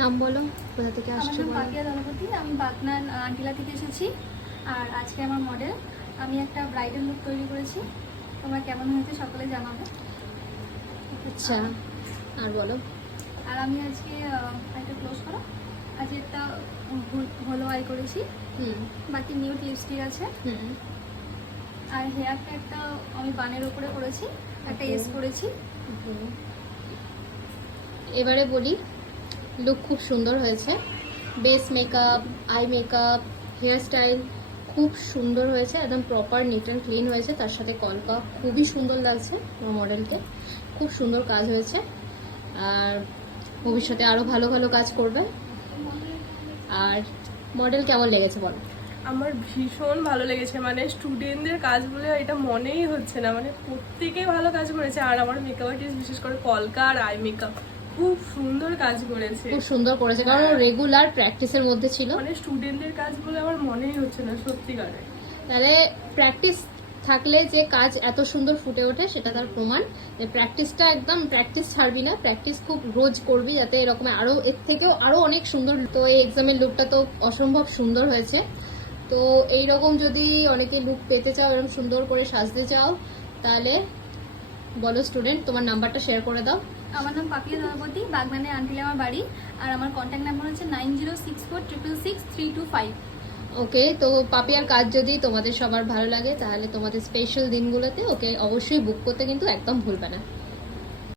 নাম বলো, কোথা থেকে আমার আসছো নাম বলো। পাপিয়া দলপতি, আমি বাগনান আন্টিলা থেকে এসেছি। আর আজকে আমার মডেল, আমি একটা ব্রাইডাল লুক তৈরি করেছি। তোমরা কেমন হয়েছে সকলে জানাবে। আচ্ছা, আর বলো। আর আমি আজকে আইটা ক্লোজ করো। আজকে একটা হলো আই করেছি, হুম বাকি নিউড লিপস্টিক আছে। হুম। আর হেয়ারটা একটা আমি বানের উপরে করেছি, একটা এস করেছি। এবারে বলি, লুক খুব সুন্দর হয়েছে। Base makeup, eye makeup, hair style খুব সুন্দর হয়েছে, একদম প্রপার নিট অ্যান্ড ক্লিন হয়েছে। তার সাথে কলকা খুবই সুন্দর লাগছে আমার মডেলকে, খুব সুন্দর কাজ হয়েছে। আর ভবিষ্যতে আরও ভালো ভালো কাজ করবে। আর মডেল কেমন লেগেছে বলো। আমার ভীষণ ভালো লেগেছে, মানে স্টুডেন্টদের কাজ বলে এটা মনেই হচ্ছে না, মানে প্রত্যেকেই ভালো কাজ করেছে। আর আমার মেকআপ আর্টিস্ট বিশেষ করে কলকা আর আই মেকআপ খুব সুন্দর কাজ করেছে, খুব সুন্দর করেছে, কারণ রেগুলার প্র্যাকটিসের মধ্যে ছিল। মানে স্টুডেন্টদের কাজ বলে আমার মনেই হচ্ছে না সত্যিকারে। তাহলে প্র্যাকটিস থাকলে যে কাজ এত সুন্দর ফুটে ওঠে সেটা তার প্রমাণ। প্র্যাকটিসটা একদম প্র্যাকটিস ছাড়বি না, প্র্যাকটিস খুব রোজ করবি, যাতে এরকম আরো এর থেকেও আরো অনেক সুন্দর। তো এই এক্সামের লুকটা তো অসম্ভব সুন্দর হয়েছে। তো এইরকম যদি অনেকে লুক পেতে চাও, এরকম সুন্দর করে সাজতে চাও, তাহলে বলো স্টুডেন্ট, তোমার নাম্বারটা শেয়ার করে দাও। আমার নাম পাপিয়া দলপতি, বাগনানে আন্টিলা আমার বাড়ি। আর আমার কন্ট্যাক্ট নাম্বার হচ্ছে 9064666325। ওকে, তো পাপিয়ার কাজ যদি তোমাদের সবার ভালো লাগে, তাহলে তোমাদের স্পেশাল দিনগুলোতে ওকে অবশ্যই বুক করতে কিন্তু একদম ভুলবে না।